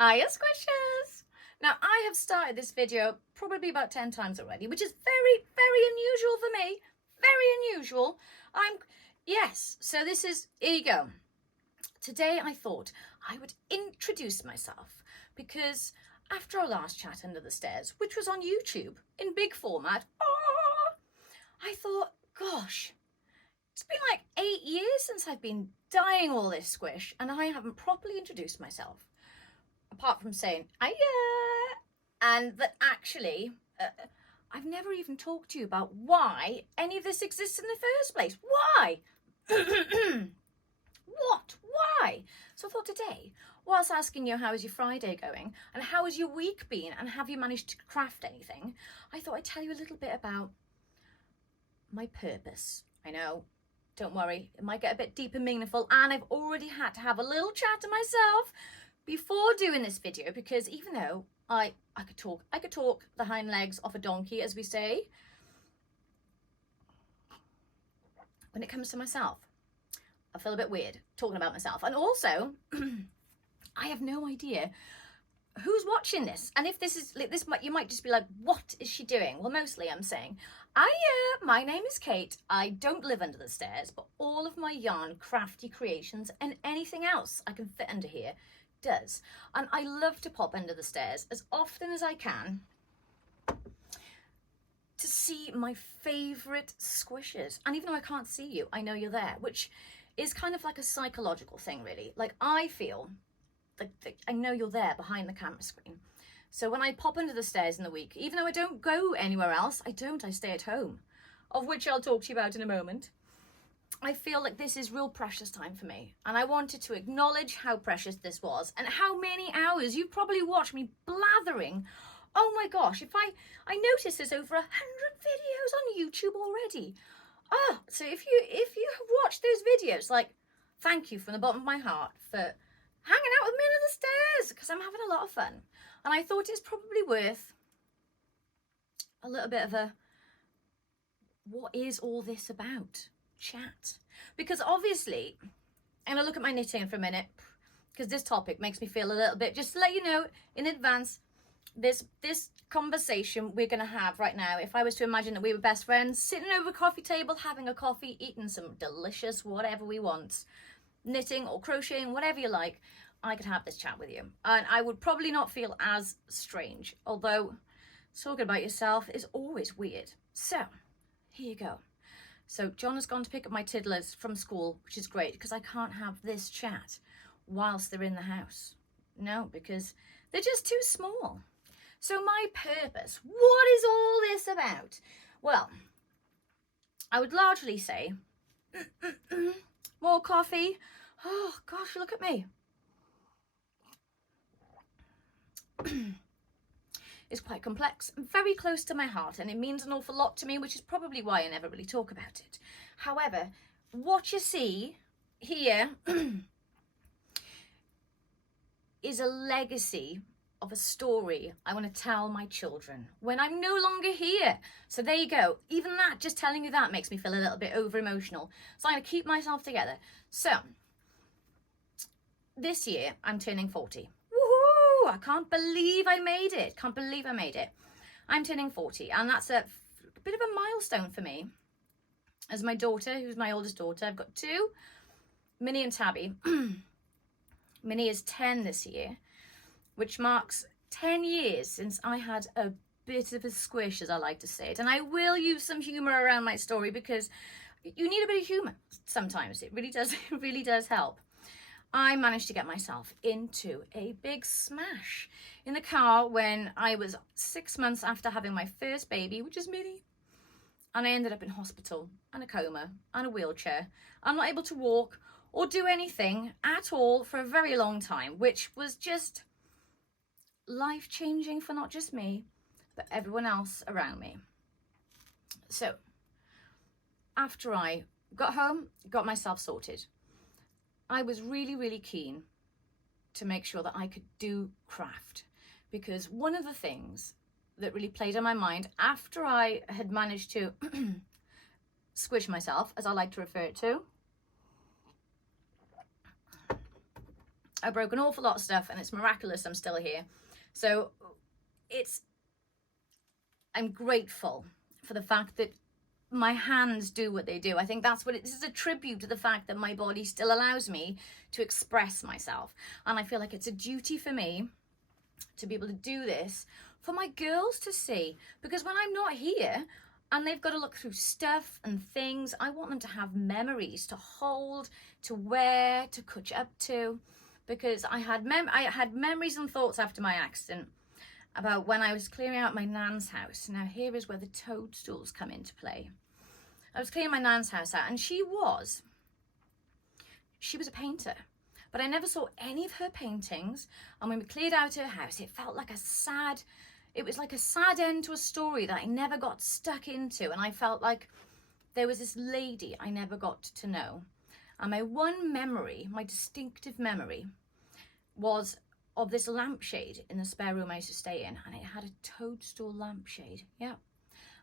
Hiya, Squishers! Now, I have started this video probably about 10 times already, which is very, very unusual for me. Very unusual. Yes, so here you go. Today I thought I would introduce myself because after our last chat under the stairs, which was on YouTube in big format, I thought, gosh, it's been like 8 years since I've been dying all this squish and I haven't properly introduced myself. Apart from saying, hiya, and that actually, I've never even talked to you about why any of this exists in the first place. Why? What? Why? So I thought today, whilst asking you how is your Friday going, and how has your week been, and have you managed to craft anything, I thought I'd tell you a little bit about my purpose. I know, don't worry, it might get a bit deep and meaningful, and I've already had to have a little chat to myself before doing this video, because even though I could talk the hind legs off a donkey, as we say, when it comes to myself, I feel a bit weird talking about myself. And also, I have no idea who's watching this. And if you might just be like, what is she doing? Well, mostly I'm saying, my name is Kate. I don't live under the stairs, but all of my yarn, crafty creations, and anything else I can fit under here does. And I love to pop under the stairs as often as I can to see my favorite squishes. And even though I can't see you, I know you're there, which is kind of like a psychological thing, really. Like, I feel like I know you're there behind the camera screen. So when I pop under the stairs in the week, even though I don't go anywhere else, I stay at home, of which I'll talk to you about in a moment. I feel like this is real precious time for me, and I wanted to acknowledge how precious this was and how many hours you've probably watched me blathering. Oh my gosh, if I noticed there's over 100 videos on YouTube already. So if you have watched those videos, like, thank you from the bottom of my heart for hanging out with me under the stairs, because I'm having a lot of fun. And I thought it's probably worth a little bit of a, what is all this about? Chat. Because obviously, I'm gonna look at my knitting for a minute, because this topic makes me feel a little bit, just to let you know in advance, this conversation we're gonna have right now, if I was to imagine that we were best friends sitting over a coffee table having a coffee, eating some delicious whatever we want, knitting or crocheting, whatever you like, I could have this chat with you and I would probably not feel as strange, although talking about yourself is always weird. So here you go. So John has gone to pick up my tiddlers from school, which is great because I can't have this chat whilst they're in the house. No, because they're just too small. So my purpose, what is all this about? Well, I would largely say, more coffee. Oh gosh, look at me. It's quite complex and very close to my heart, and it means an awful lot to me, which is probably why I never really talk about it. However, what you see here is a legacy of a story I want to tell my children when I'm no longer here. So there you go. Even that, just telling you that makes me feel a little bit over emotional. So I'm going to keep myself together. So this year I'm turning 40. I can't believe I made it. Can't believe I made it. I'm turning 40, and that's a bit of a milestone for me. As my daughter, who's my oldest daughter, I've got two, Minnie and Tabby. Minnie is 10 this year, which marks 10 years since I had a bit of a squish, as I like to say it. And I will use some humour around my story because you need a bit of humour sometimes. It really does help. I managed to get myself into a big smash in the car when I was 6 months after having my first baby, which is Minnie. And I ended up in hospital and a coma and a wheelchair. I'm not able to walk or do anything at all for a very long time, which was just life-changing for not just me, but everyone else around me. So after I got home, got myself sorted, I was really, really keen to make sure that I could do craft, because one of the things that really played on my mind after I had managed to squish myself, as I like to refer it to, I broke an awful lot of stuff, and it's miraculous I'm still here. So I'm grateful for the fact that my hands do what they do. I think that's this is a tribute to the fact that my body still allows me to express myself. And I feel like it's a duty for me to be able to do this for my girls to see, because when I'm not here and they've got to look through stuff and things, I want them to have memories to hold, to wear, to catch up to, because I had memories and thoughts after my accident about when I was clearing out my nan's house. Now here is where the toadstools come into play. I was clearing my nan's house out, and she was a painter, but I never saw any of her paintings. And when we cleared out her house, it felt like it was like a sad end to a story that I never got stuck into. And I felt like there was this lady I never got to know. And my one memory, my distinctive memory, was of this lampshade in the spare room I used to stay in, and it had a toadstool lampshade. Yeah.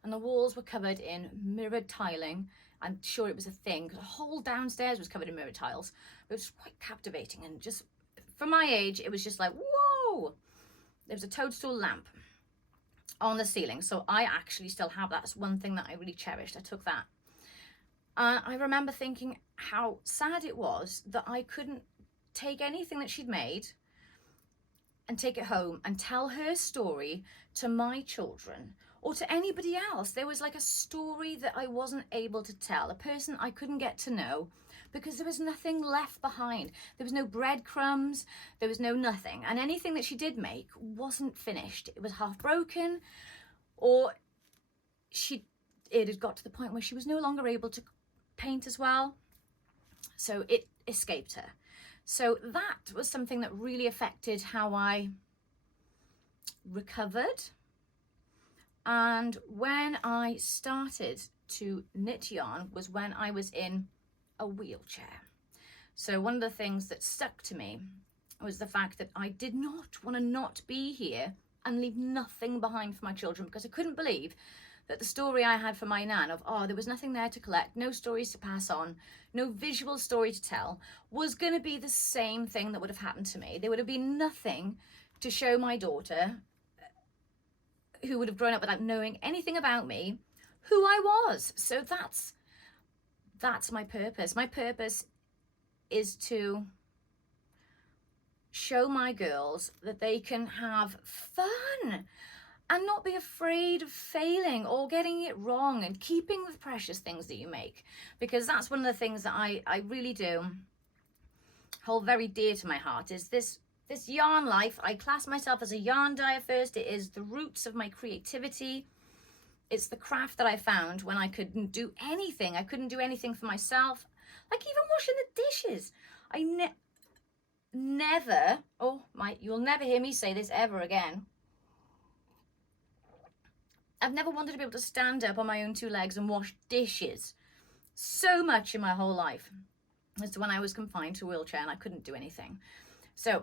And the walls were covered in mirrored tiling. I'm sure it was a thing, because the whole downstairs was covered in mirrored tiles. It was quite captivating, and just for my age, it was just like, whoa! There was a toadstool lamp on the ceiling, so I actually still have that. That's one thing that I really cherished. I took that. I remember thinking how sad it was that I couldn't take anything that she'd made and take it home and tell her story to my children or to anybody else. There was like a story that I wasn't able to tell, a person I couldn't get to know, because there was nothing left behind. There was no breadcrumbs, there was no nothing. And anything that she did make wasn't finished. It was half broken, or it had got to the point where she was no longer able to paint as well. So it escaped her. So that was something that really affected how I recovered. And when I started to knit yarn was when I was in a wheelchair. So one of the things that stuck to me was the fact that I did not want to not be here and leave nothing behind for my children, because I couldn't believe that the story I had for my nan of, there was nothing there to collect, no stories to pass on, no visual story to tell, was going to be the same thing that would have happened to me. There would have been nothing to show my daughter, who would have grown up without knowing anything about me, who I was. So that's my purpose. My purpose is to show my girls that they can have fun and not be afraid of failing or getting it wrong, and keeping the precious things that you make, because that's one of the things that I really do hold very dear to my heart, is this yarn life. I class myself as a yarn dyer first. It is the roots of my creativity. It's the craft that I found when I couldn't do anything. I couldn't do anything for myself, like even washing the dishes. I never, you'll never hear me say this ever again, I've never wanted to be able to stand up on my own two legs and wash dishes so much in my whole life as to when I was confined to a wheelchair and I couldn't do anything. So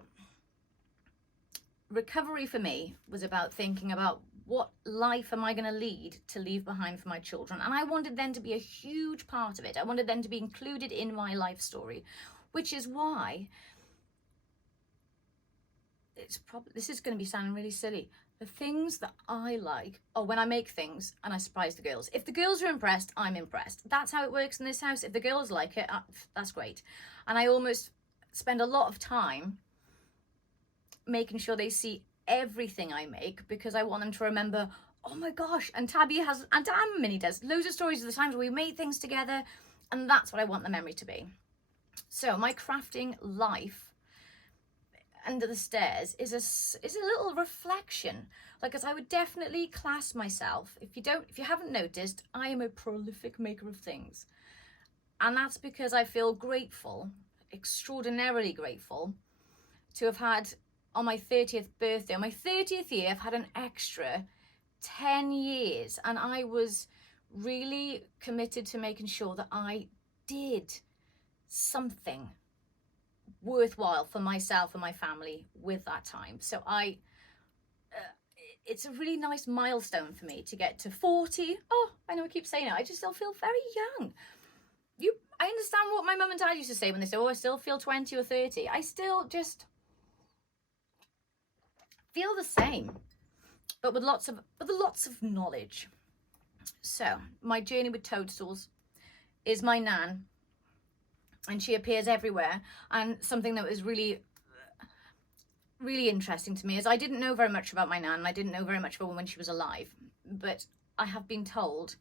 recovery for me was about thinking about what life am I going to leave behind for my children. And I wanted them to be a huge part of it. I wanted them to be included in my life story, which is why this is going to be sounding really silly. The things that I like are when I make things and I surprise the girls. If the girls are impressed, I'm impressed. That's how it works in this house. If the girls like it, that's great. And I almost spend a lot of time making sure they see everything I make, because I want them to remember, oh my gosh, and Tabby has, and Minnie does, loads of stories of the times where we made things together, and that's what I want the memory to be. So my crafting life under the stairs is a little reflection, like, as I would definitely class myself, if you haven't noticed, I am a prolific maker of things. And that's because I feel grateful, extraordinarily grateful, to have had, on my 30th birthday, on my 30th year, I've had an extra 10 years, and I was really committed to making sure that I did something worthwhile for myself and my family with that time. So it's a really nice milestone for me to get to 40. I know I keep saying it, I just still feel very young. I understand what my mum and dad used to say when they say, oh, I still feel 20 or 30. I still just feel the same, but with lots of knowledge. So my journey with toadstools is my nan, and she appears everywhere. And something that was really interesting to me is I didn't know very much about my nan, and I didn't know very much about her when she was alive, but I have been told,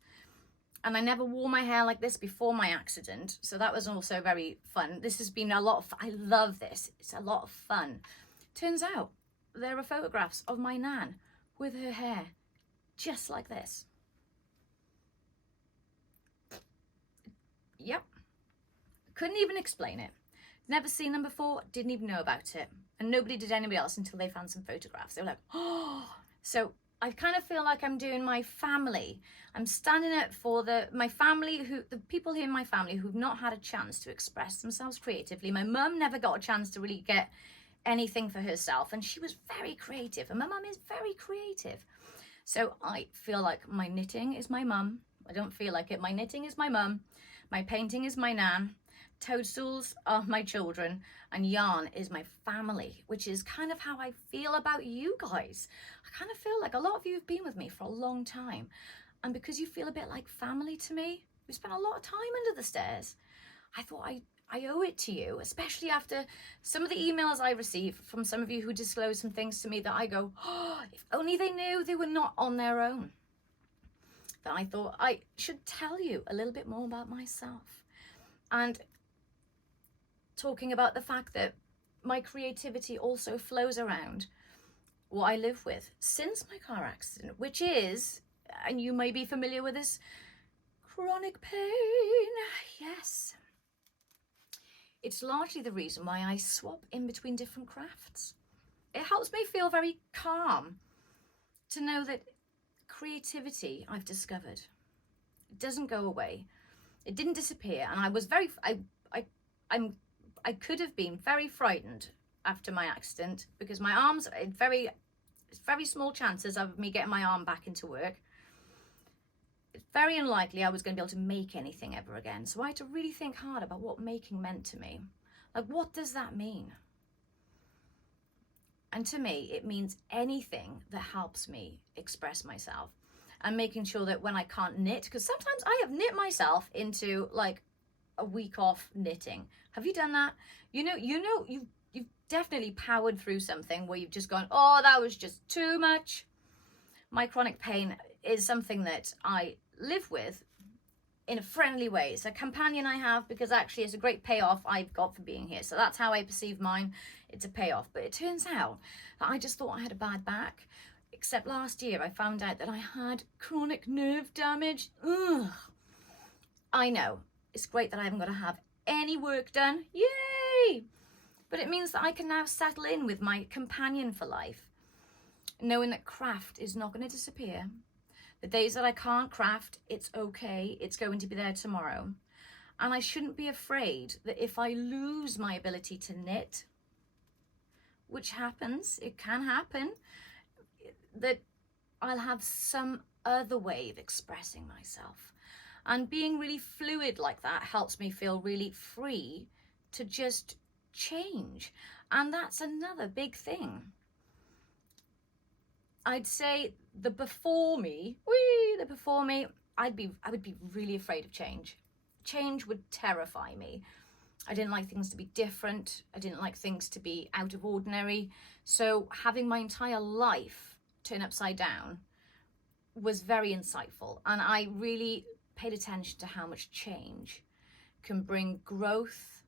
and I never wore my hair like this before my accident, so that was also very fun. This has been a lot of, I love this, it's a lot of fun. Turns out there are photographs of my nan with her hair just like this. Yep. Couldn't even explain it. Never seen them before, didn't even know about it. And nobody did anybody else until they found some photographs. They were like, oh. So I kind of feel like I'm doing my family. I'm standing up for my family, the people in my family who've not had a chance to express themselves creatively. My mum never got a chance to really get anything for herself, and she was very creative, and my mum is very creative. So I feel like my knitting is my mum. I don't feel like it. My knitting is my mum. My painting is my nan. Toadstools are my children, and yarn is my family, which is kind of how I feel about you guys. I kind of feel like a lot of you have been with me for a long time, and because you feel a bit like family to me, we spent a lot of time under the stairs. I thought I owe it to you, especially after some of the emails I receive from some of you who disclose some things to me that I go, oh, if only they knew they were not on their own. That I thought I should tell you a little bit more about myself. And talking about the fact that my creativity also flows around what I live with since my car accident, which is, and you may be familiar with this, chronic pain. Yes. It's largely the reason why I swap in between different crafts. It helps me feel very calm to know that creativity, I've discovered, it doesn't go away. It didn't disappear, and I was I could have been very frightened after my accident because my arms, very small chances of me getting my arm back into work. It's very unlikely I was going to be able to make anything ever again. So I had to really think hard about what making meant to me. Like, what does that mean? And to me, it means anything that helps me express myself, and making sure that when I can't knit, because sometimes I have knit myself into like a week off knitting. Have you done that? You've definitely powered through something where you've just gone, oh, that was just too much. My chronic pain is something that I live with in a friendly way. It's a companion I have because actually it's a great payoff I've got for being here. So that's how I perceive mine. It's a payoff. But it turns out that I just thought I had a bad back. Except last year I found out that I had chronic nerve damage. Ugh. I know. It's great that I haven't got to have any work done. Yay! But it means that I can now settle in with my companion for life, knowing that craft is not going to disappear. The days that I can't craft, it's okay. It's going to be there tomorrow. And I shouldn't be afraid that if I lose my ability to knit, which happens, it can happen, that I'll have some other way of expressing myself. And being really fluid like that helps me feel really free to just change. And that's another big thing. I'd say the before me, I would be really afraid of change. Change would terrify me. I didn't like things to be different. I didn't like things to be out of ordinary. So having my entire life turn upside down was very insightful. And I really paid attention to how much change can bring growth,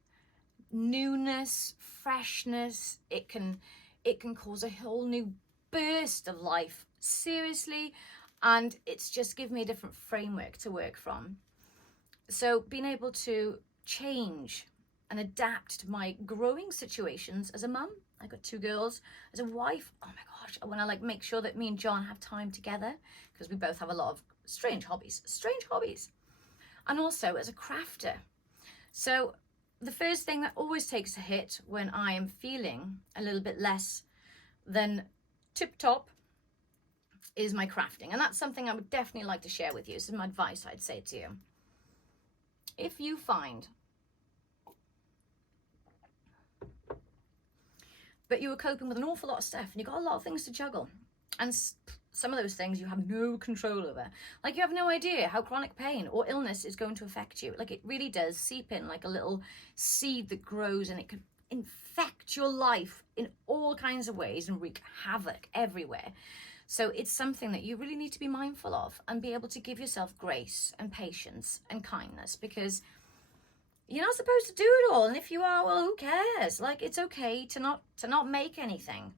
newness, freshness. It can cause a whole new burst of life, seriously, and it's just given me a different framework to work from. So being able to change and adapt to my growing situations as a mum, I got 2 girls, as a wife, oh my gosh, I want to like make sure that me and John have time together because we both have a lot of strange hobbies, and also as a crafter. So the first thing that always takes a hit when I am feeling a little bit less than tip top is my crafting, and that's something I would definitely like to share with you. Some advice I'd say to you: if you find but you were coping with an awful lot of stuff and you got a lot of things to juggle. And some of those things you have no control over. Like, you have no idea how chronic pain or illness is going to affect you. Like, it really does seep in like a little seed that grows, and it can infect your life in all kinds of ways and wreak havoc everywhere. So it's something that you really need to be mindful of and be able to give yourself grace and patience and kindness, because you're not supposed to do it all. And if you are, well, who cares? Like, it's okay to not make anything,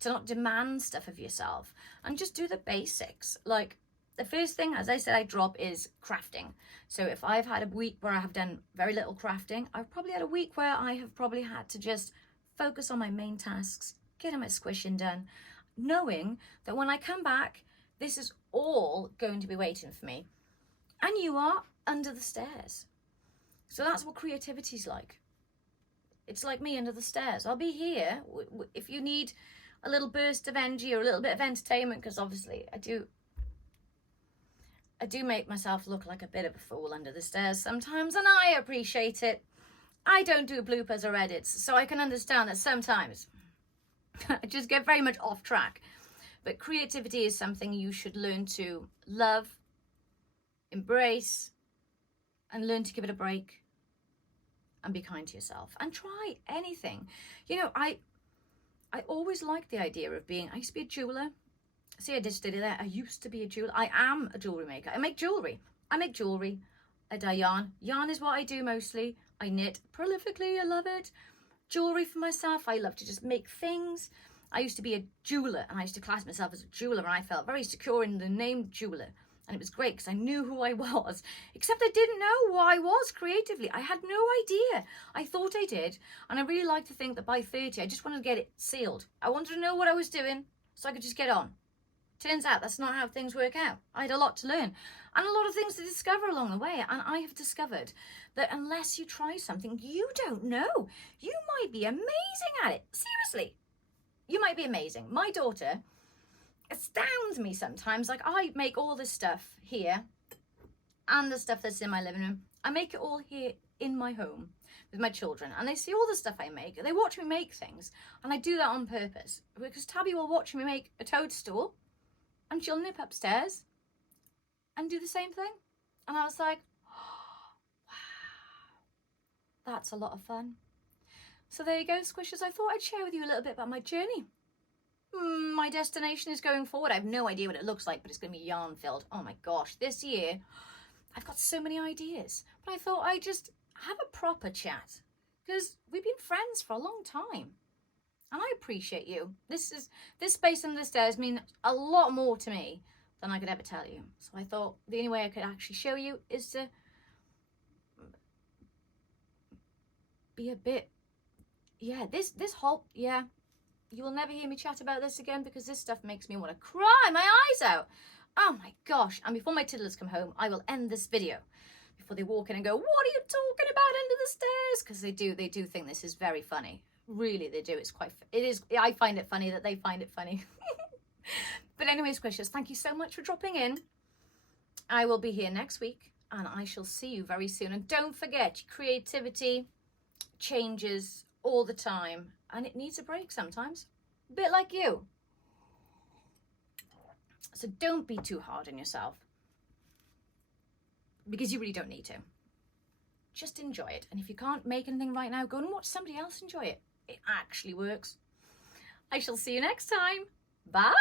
to not demand stuff of yourself, and just do the basics. Like, the first thing, as I said, I drop is crafting. So if I've had a week where I have done very little crafting, I've probably had a week where I have probably had to just focus on my main tasks, getting my squishing done, knowing that when I come back, this is all going to be waiting for me. And you are under the stairs. So that's what creativity's like. It's like me under the stairs. I'll be here if you need a little burst of energy or a little bit of entertainment, because obviously I do make myself look like a bit of a fool under the stairs sometimes, and I appreciate it. I don't do bloopers or edits, so I can understand that sometimes I just get very much off track. But creativity is something you should learn to love, embrace, and learn to give it a break and be kind to yourself and try anything. You know, I always liked the idea of being, I used to be a jeweler. See, I just did it there. I used to be a jeweler. I am a jewelry maker. I make jewelry. I dye yarn. Yarn is what I do mostly. I knit prolifically. I love it. Jewelry for myself. I love to just make things. I used to be a jeweler, and I used to class myself as a jeweler, and I felt very secure in the name jeweler. And it was great because I knew who I was, except I didn't know who I was creatively. I had no idea. I thought I did. And I really like to think that by 30, I just wanted to get it sealed. I wanted to know what I was doing so I could just get on. Turns out that's not how things work out. I had a lot to learn and a lot of things to discover along the way. And I have discovered that unless you try something, you don't know. You might be amazing at it. Seriously. You might be amazing. My daughter astounds me sometimes. Like, I make all this stuff here and the stuff that's in my living room. I make it all here in my home with my children, and they see all the stuff I make. They watch me make things, and I do that on purpose because Tabby will watch me make a toadstool, and she'll nip upstairs and do the same thing. And I was like, oh, wow, that's a lot of fun. So there you go, Squishers. I thought I'd share with you a little bit about my journey. My destination is going forward. I have no idea what it looks like, but it's going to be yarn filled. Oh my gosh, this year I've got so many ideas. But I thought I'd just have a proper chat because we've been friends for a long time. And I appreciate you. This space under the stairs means a lot more to me than I could ever tell you. So I thought the only way I could actually show you is to be a bit, yeah, this whole, yeah. You will never hear me chat about this again because this stuff makes me want to cry my eyes out. Oh my gosh. And before my tiddlers come home, I will end this video before they walk in and go, what are you talking about under the stairs? Because they do think this is very funny. Really, they do. I find it funny that they find it funny. But anyway, Squishers, thank you so much for dropping in. I will be here next week and I shall see you very soon. And don't forget, creativity changes all the time. And it needs a break sometimes, a bit like you. So don't be too hard on yourself because you really don't need to. Just enjoy it. And if you can't make anything right now, go and watch somebody else enjoy it. It actually works. I shall see you next time. Bye.